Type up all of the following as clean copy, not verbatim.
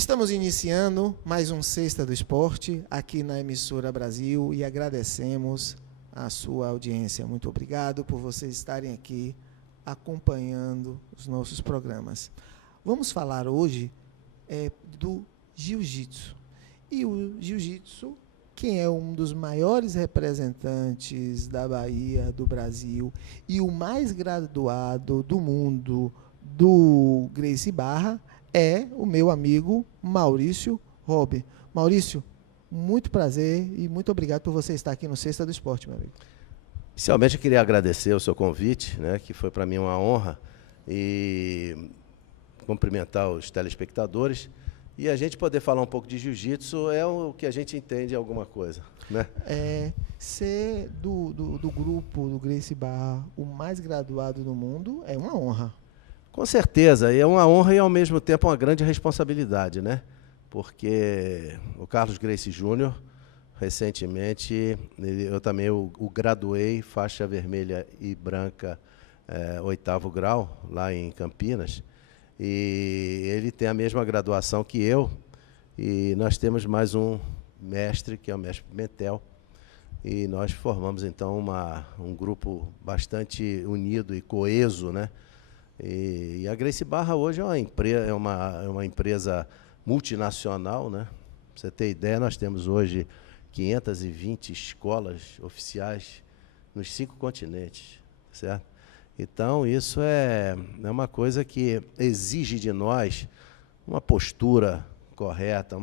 Estamos iniciando mais um Sexta do Esporte aqui na Emissora Brasil e agradecemos a sua audiência. Muito obrigado por vocês estarem aqui acompanhando os nossos programas. Vamos falar hoje do Jiu-Jitsu. E o Jiu-Jitsu, quem é um dos maiores representantes da Bahia, do Brasil, e o mais graduado do mundo do Gracie Barra, é o meu amigo Maurício Robe. Maurício, muito prazer e muito obrigado por você estar aqui no Sexta do Esporte, meu amigo. Inicialmente, eu queria agradecer o seu convite, né, que foi para mim uma honra, e cumprimentar os telespectadores. E a gente poder falar um pouco de jiu-jitsu é o que a gente entende alguma coisa, né? Ser do grupo do Gracie Barra o mais graduado do mundo é uma honra. Com certeza, é uma honra e ao mesmo tempo uma grande responsabilidade, né? Porque o Carlos Gracie Júnior, recentemente, eu também o graduei, faixa vermelha e branca, 8º grau, lá em Campinas, e ele tem a mesma graduação que eu, e nós temos mais um mestre, que é o mestre Pimentel, e nós formamos, então, um grupo bastante unido e coeso, né? E a Gracie Barra hoje é uma empresa multinacional, né? Pra você ter ideia, nós temos hoje 520 escolas oficiais nos 5 continentes, certo? Então, isso é uma coisa que exige de nós uma postura correta,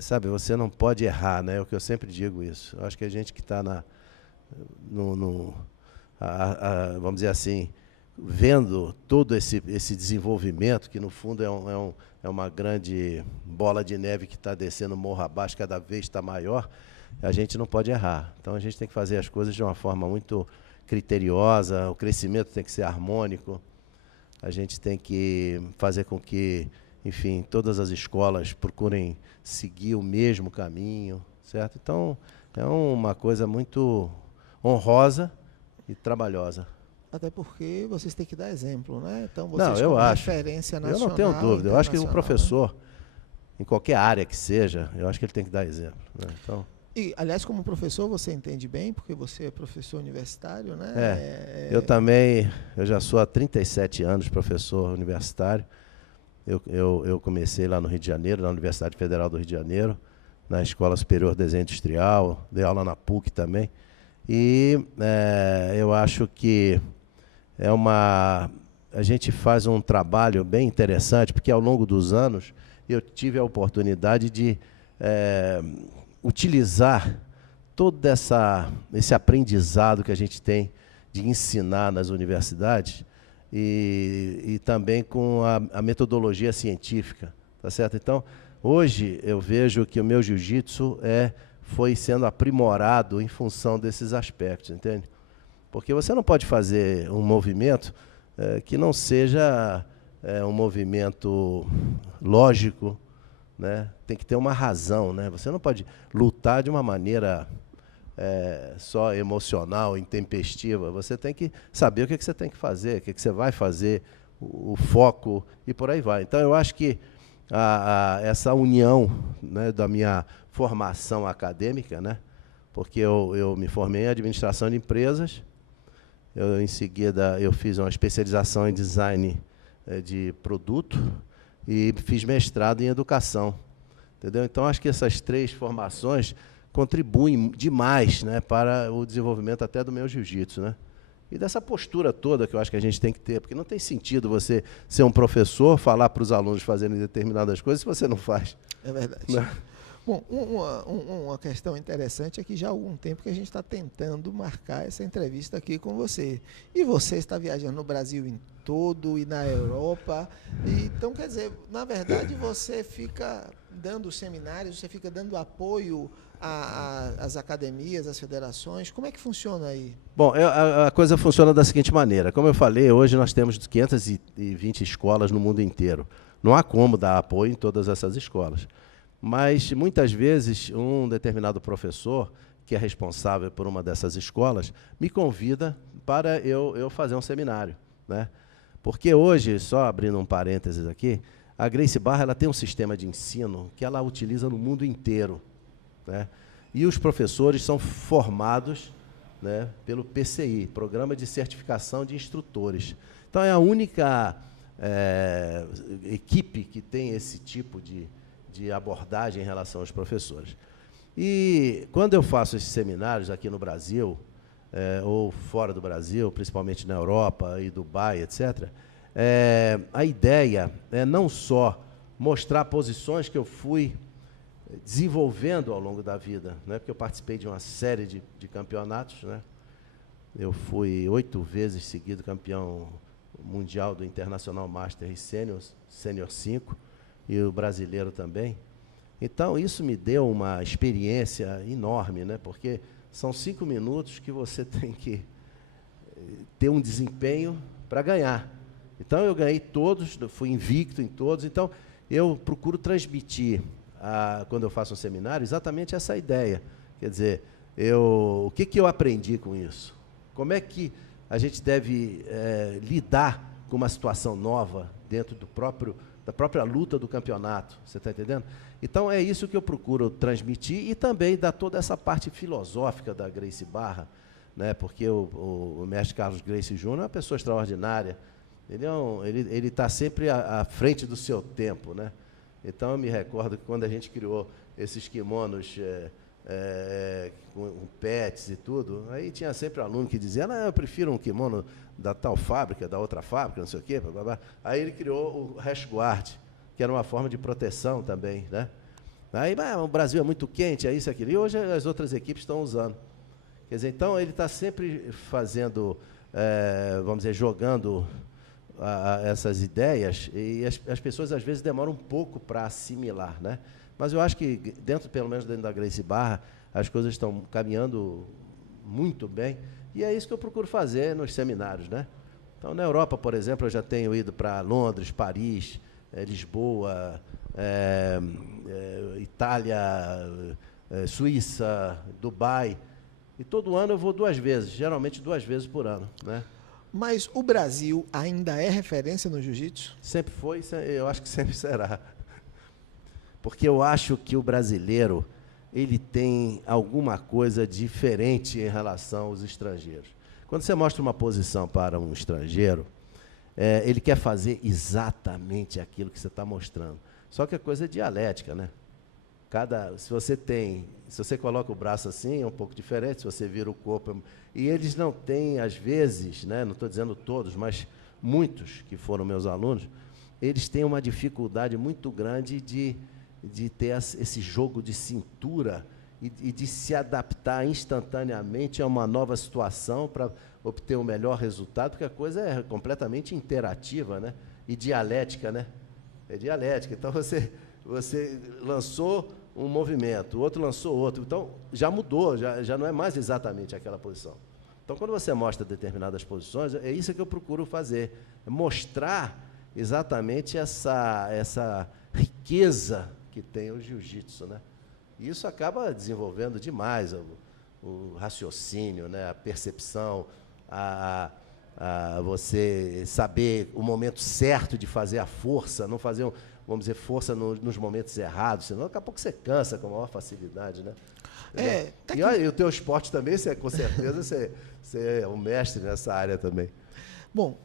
sabe, você não pode errar, né? É o que eu sempre digo isso. Eu acho que a gente que está vamos dizer assim, vendo todo esse desenvolvimento, que no fundo é uma grande bola de neve que está descendo morro abaixo, cada vez está maior, a gente não pode errar. Então a gente tem que fazer as coisas de uma forma muito criteriosa, o crescimento tem que ser harmônico, a gente tem que fazer com que, enfim, todas as escolas procurem seguir o mesmo caminho, certo? Então é uma coisa muito honrosa e trabalhosa. Até porque vocês têm que dar exemplo, né? Então, vocês como referência nacional. Eu não tenho dúvida. Eu acho que um professor, né, em qualquer área que seja, eu acho que ele tem que dar exemplo, né? Então, e, aliás, como professor, você entende bem, porque você é professor universitário, né? Eu também, eu já sou há 37 anos professor universitário. Eu comecei lá no Rio de Janeiro, na Universidade Federal do Rio de Janeiro, na Escola Superior de Desenho Industrial, dei aula na PUC também. E eu acho que a gente faz um trabalho bem interessante, porque ao longo dos anos eu tive a oportunidade de utilizar todo esse aprendizado que a gente tem de ensinar nas universidades e também com a metodologia científica, tá certo? Então, hoje eu vejo que o meu jiu-jitsu foi sendo aprimorado em função desses aspectos, entende? Porque você não pode fazer um movimento que não seja um movimento lógico, né? Tem que ter uma razão, né? Você não pode lutar de uma maneira só emocional, intempestiva. Você tem que saber o que você tem que fazer, o que você vai fazer, o foco e por aí vai. Então, eu acho que essa união, né, da minha formação acadêmica, né? Porque eu me formei em administração de empresas, em seguida eu fiz uma especialização em design de produto e fiz mestrado em educação, entendeu? Então, acho que essas 3 formações contribuem demais, né, para o desenvolvimento até do meu jiu-jitsu, né? E dessa postura toda que eu acho que a gente tem que ter, porque não tem sentido você ser um professor, falar para os alunos fazerem determinadas coisas se você não faz. É verdade. Né? Bom, uma questão interessante é que já há algum tempo que a gente está tentando marcar essa entrevista aqui com você. E você está viajando no Brasil em todo e na Europa. Então, quer dizer, na verdade, você fica dando seminários, você fica dando apoio às academias, às federações. Como é que funciona aí? Bom, a coisa funciona da seguinte maneira. Como eu falei, hoje nós temos 520 escolas no mundo inteiro. Não há como dar apoio em todas essas escolas. Mas, muitas vezes, um determinado professor, que é responsável por uma dessas escolas, me convida para eu fazer um seminário, né? Porque hoje, só abrindo um parênteses aqui, a Gracie Barra ela tem um sistema de ensino que ela utiliza no mundo inteiro, né? E os professores são formados, né, pelo PCI, Programa de Certificação de Instrutores. Então, é a única equipe que tem esse tipo de abordagem em relação aos professores. E, quando eu faço esses seminários aqui no Brasil, ou fora do Brasil, principalmente na Europa e Dubai, etc., a ideia é não só mostrar posições que eu fui desenvolvendo ao longo da vida, né? Porque eu participei de uma série de campeonatos, né? Eu fui 8 vezes seguido campeão mundial do International Master e Sênior 5, e o brasileiro também. Então, isso me deu uma experiência enorme, né? Porque são 5 minutos que você tem que ter um desempenho para ganhar. Então, eu ganhei todos, fui invicto em todos. Então, eu procuro transmitir, quando eu faço um seminário, exatamente essa ideia. Quer dizer, o que eu aprendi com isso? Como é que a gente deve lidar com uma situação nova dentro da própria luta do campeonato? Você está entendendo? Então, é isso que eu procuro transmitir e também dar toda essa parte filosófica da Gracie Barra, né? Porque o mestre Carlos Gracie Jr. é uma pessoa extraordinária. Ele está sempre à frente do seu tempo, né? Então, eu me recordo que quando a gente criou esses kimonos com pets e tudo, aí tinha sempre aluno que dizia, não, eu prefiro um kimono da tal fábrica, da outra fábrica, não sei o quê. Blá, blá, blá. Aí ele criou o Rash Guard, que era uma forma de proteção também, né? Aí, o Brasil é muito quente, é isso, aquilo. E hoje as outras equipes estão usando. Quer dizer, então, ele está sempre fazendo, vamos dizer, jogando essas ideias, e as pessoas, às vezes, demoram um pouco para assimilar, né? Mas eu acho que, pelo menos dentro da Gracie Barra, as coisas estão caminhando muito bem, e é isso que eu procuro fazer nos seminários, né? Então, na Europa, por exemplo, eu já tenho ido para Londres, Paris, Lisboa, Itália, Suíça, Dubai, e todo ano eu vou 2 vezes, geralmente 2 vezes por ano, né? Mas o Brasil ainda é referência no jiu-jitsu? Sempre foi, eu acho que sempre será. Porque eu acho que o brasileiro, ele tem alguma coisa diferente em relação aos estrangeiros. Quando você mostra uma posição para um estrangeiro, ele quer fazer exatamente aquilo que você está mostrando. Só que a coisa é dialética, né? Se você coloca o braço assim, é um pouco diferente, se você vira o corpo. E eles não têm, às vezes, né, não estou dizendo todos, mas muitos que foram meus alunos, eles têm uma dificuldade muito grande de ter esse jogo de cintura e de se adaptar instantaneamente a uma nova situação para obter o melhor resultado, porque a coisa é completamente interativa, né? E dialética, né? É dialética. Então, você lançou um movimento, o outro lançou outro. Então, já mudou, já não é mais exatamente aquela posição. Então, quando você mostra determinadas posições, é isso que eu procuro fazer, é mostrar exatamente essa riqueza que tem o jiu-jitsu, né? E isso acaba desenvolvendo demais o raciocínio, né? A percepção, a você saber o momento certo de fazer a força, não fazer, vamos dizer, força nos momentos errados, senão daqui a pouco você cansa com a maior facilidade, né? E o teu esporte também, com certeza, você é um mestre nessa área também. Bom,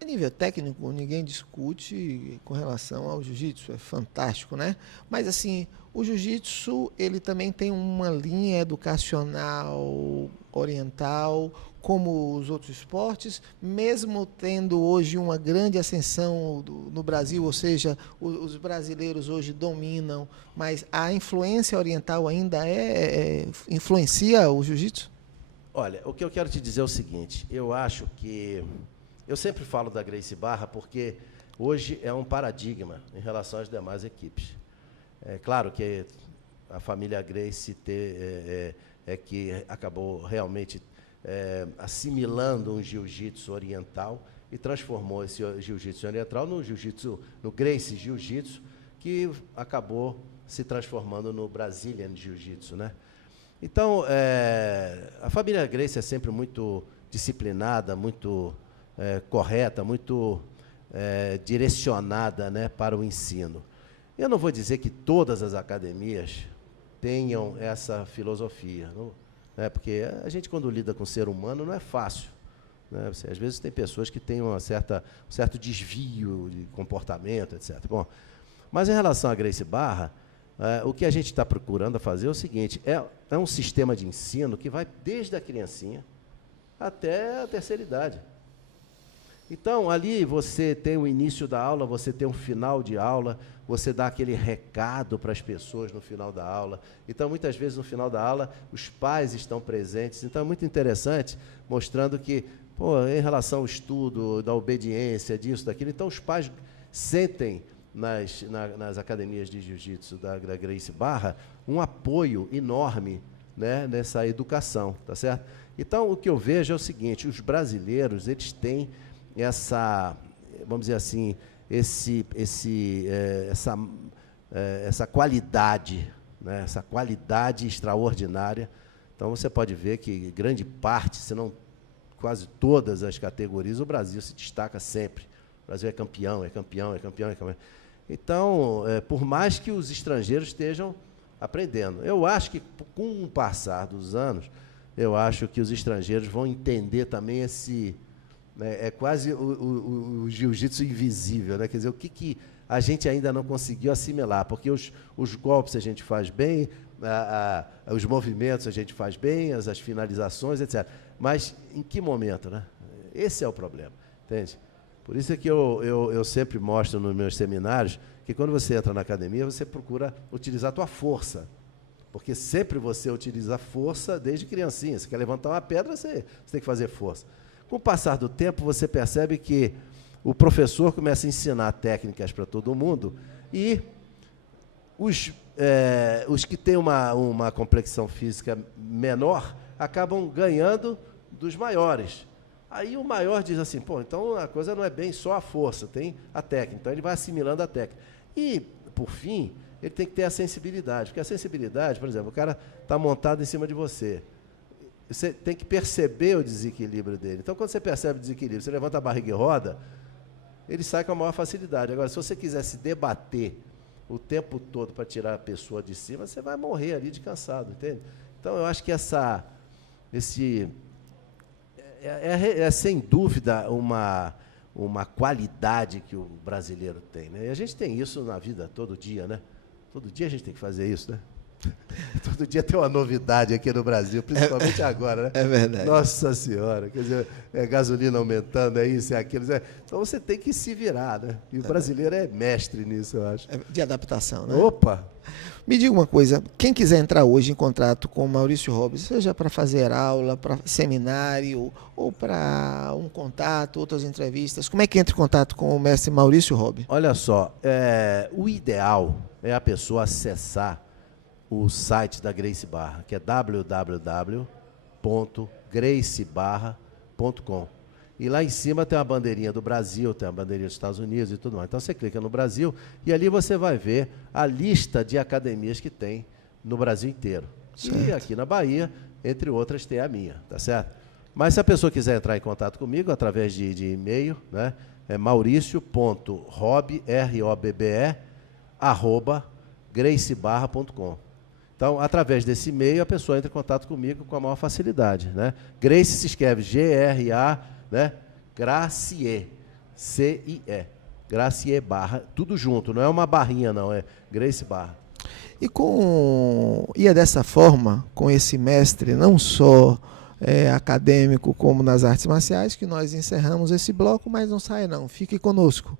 a nível técnico, ninguém discute com relação ao jiu-jitsu, é fantástico, né? Mas, assim, o jiu-jitsu, ele também tem uma linha educacional oriental, como os outros esportes, mesmo tendo hoje uma grande ascensão no Brasil, ou seja, os brasileiros hoje dominam, mas a influência oriental ainda influencia o jiu-jitsu? Olha, o que eu quero te dizer é o seguinte, eu acho que... Eu sempre falo da Gracie Barra porque hoje é um paradigma em relação às demais equipes. É claro que a família Gracie que acabou realmente assimilando um jiu-jitsu oriental e transformou esse jiu-jitsu oriental no jiu-jitsu, no Gracie Jiu-Jitsu, que acabou se transformando no Brazilian Jiu-Jitsu, né? Então, a família Gracie é sempre muito disciplinada, muito correta, muito direcionada, né, para o ensino. Eu não vou dizer que todas as academias tenham essa filosofia, não, né, porque a gente, quando lida com o ser humano, não é fácil. Né? Às vezes tem pessoas que têm um certo desvio de comportamento, etc. Bom, mas em relação à Gracie Barra, o que a gente está procurando fazer é o seguinte, é um sistema de ensino que vai desde a criancinha até a terceira idade. Então, ali você tem o início da aula, você tem um final de aula, você dá aquele recado para as pessoas no final da aula. Então, muitas vezes, no final da aula, os pais estão presentes. Então, é muito interessante, mostrando que, em relação ao estudo, da obediência, disso, daquilo, então os pais sentem nas academias de jiu-jitsu da Gracie Barra um apoio enorme, né, nessa educação, tá certo? Então, o que eu vejo é o seguinte, os brasileiros, eles têm essa, vamos dizer assim, essa qualidade, né, essa qualidade extraordinária. Então, você pode ver que grande parte, se não quase todas as categorias, o Brasil se destaca sempre. O Brasil é campeão, é campeão, é campeão, é campeão. Então, por mais que os estrangeiros estejam aprendendo, eu acho que, com o passar dos anos, eu acho que os estrangeiros vão entender também esse... é quase o jiu-jitsu invisível, né? Quer dizer, o que a gente ainda não conseguiu assimilar, porque os golpes a gente faz bem, os movimentos a gente faz bem, as finalizações, etc. Mas em que momento, né? Esse é o problema, entende? Por isso é que eu sempre mostro nos meus seminários que quando você entra na academia, você procura utilizar a tua força, porque sempre você utiliza a força desde criancinha. Se quer levantar uma pedra, você tem que fazer força. Com o passar do tempo, você percebe que o professor começa a ensinar técnicas para todo mundo e os que têm uma complexão física menor acabam ganhando dos maiores. Aí o maior diz assim, então a coisa não é bem só a força, tem a técnica. Então ele vai assimilando a técnica. E, por fim, ele tem que ter a sensibilidade, porque a sensibilidade, por exemplo, o cara está montado em cima de você. Você tem que perceber o desequilíbrio dele. Então, quando você percebe o desequilíbrio, você levanta a barriga e roda, ele sai com a maior facilidade. Agora, se você quiser se debater o tempo todo para tirar a pessoa de cima, você vai morrer ali de cansado, entende? Então, eu acho que sem dúvida uma qualidade que o brasileiro tem, né? E a gente tem isso na vida todo dia, né? Todo dia a gente tem que fazer isso, né? Todo dia tem uma novidade aqui no Brasil, principalmente agora, né? É verdade. Nossa Senhora, quer dizer, gasolina aumentando, é isso, é aquilo. Então você tem que se virar, né? E o brasileiro é mestre nisso, eu acho. De adaptação, né? Opa! Me diga uma coisa, quem quiser entrar hoje em contato com o Maurício Robles, seja para fazer aula, para seminário, ou para um contato, outras entrevistas, como é que entra em contato com o mestre Maurício Robles? Olha só, o ideal é a pessoa acessar o site da Gracie Barra, que é www.graciebarra.com. E lá em cima tem uma bandeirinha do Brasil, tem uma bandeirinha dos Estados Unidos e tudo mais. Então você clica no Brasil e ali você vai ver a lista de academias que tem no Brasil inteiro. Certo. E aqui na Bahia, entre outras, tem a minha, tá certo? Mas se a pessoa quiser entrar em contato comigo através de e-mail, né, é mauricio.robbe@graciebarra.com. Então, através desse e-mail, a pessoa entra em contato comigo com a maior facilidade, né? Gracie se escreve G-R-A, né? Gracie, C-I-E. Gracie Barra, tudo junto, não é uma barrinha, não, é Gracie Barra. E é dessa forma, com esse mestre, não só acadêmico, como nas artes marciais, que nós encerramos esse bloco, mas não saia não, fique conosco.